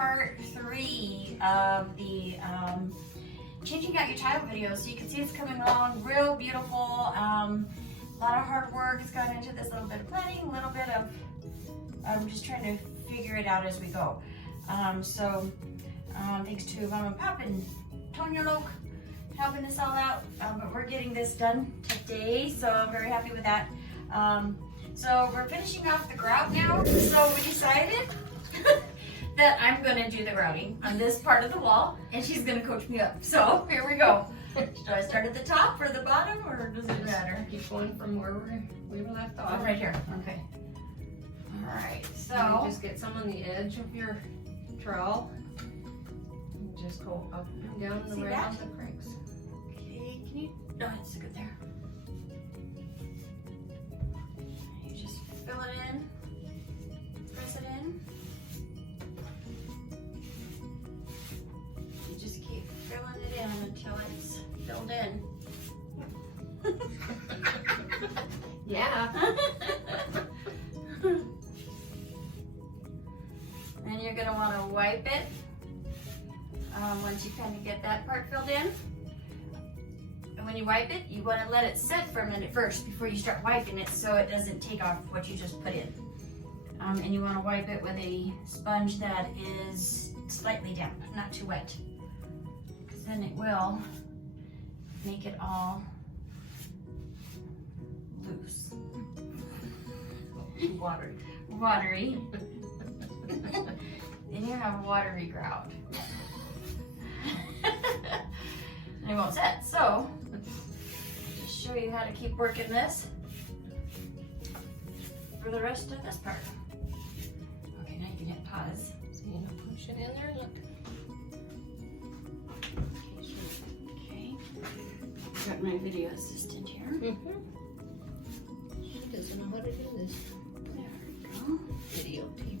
part 3 of the changing out your tile video. So you can see it's coming along real beautiful. A lot of hard work has gone into this, a little bit of planning, a little bit of just trying to figure it out as we go. Thanks to Mom and Pop and Tonya Loke helping us all out, but we're getting this done today, so I'm very happy with that. So we're finishing off the grout now. So we decided that I'm gonna do the grouting on this part of the wall, and she's gonna coach me up. So here we go. Do I start at the top or the bottom, or does it matter? Keep going from where we left off. Oh, right here. Okay. All right. So you just get some on the edge of your trowel. And just go up and down and around the cracks. Okay. Can you? No, it's good there. You just fill it in. Press it in. You just keep filling it in until it's filled in. Yeah. Then you're gonna want to wipe it once you kind of get that part filled in. And when you wipe it, you want to let it set for a minute first before you start wiping it, so it doesn't take off what you just put in. And you want to wipe it with a sponge that is slightly damp, not too wet, because then it will make it all loose. Watery. Then you have a watery grout. And it won't set. So, I'll just show you how to keep working this for the rest of this part. Okay, now you can hit pause. So you know, push it in there, look. Okay. Got my video assistant here. She doesn't know how to do this. There we go. Videotaping.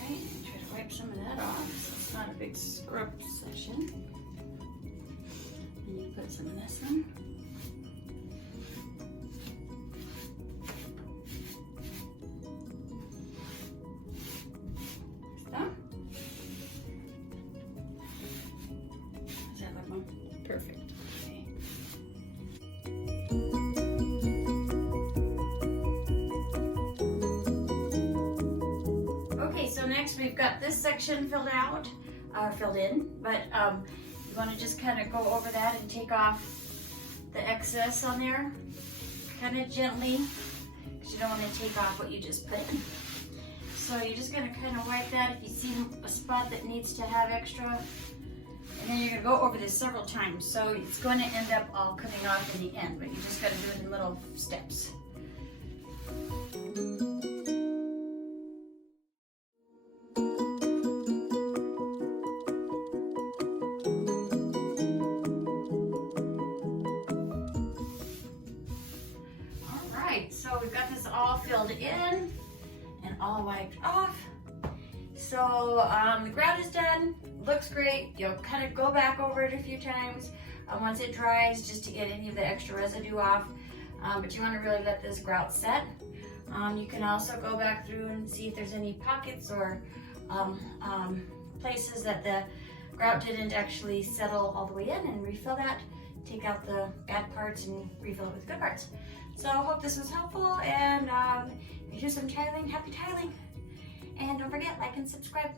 Alright, try to wipe some of that off so it's not a big scrub session. And you put some of this in. Does that look more Perfect. okay? Okay, so next we've got this section filled in, but you want to just kind of go over that and take off the excess on there, kind of gently, because you don't want to take off what you just put in. So you're just going to kind of wipe that if you see a spot that needs to have extra, and then you're going to go over this several times. So it's going to end up all coming off in the end, but you just got to do it in little steps. So we've got this all filled in and all wiped off. So the grout is done, looks great. You'll kind of go back over it a few times once it dries, just to get any of the extra residue off. But you want to really let this grout set. You can also go back through and see if there's any pockets or places that the grout didn't actually settle all the way in, and refill that. Take out the bad parts and refill it with good parts. So I hope this was helpful, and if you do some tiling, happy tiling. And don't forget, like and subscribe.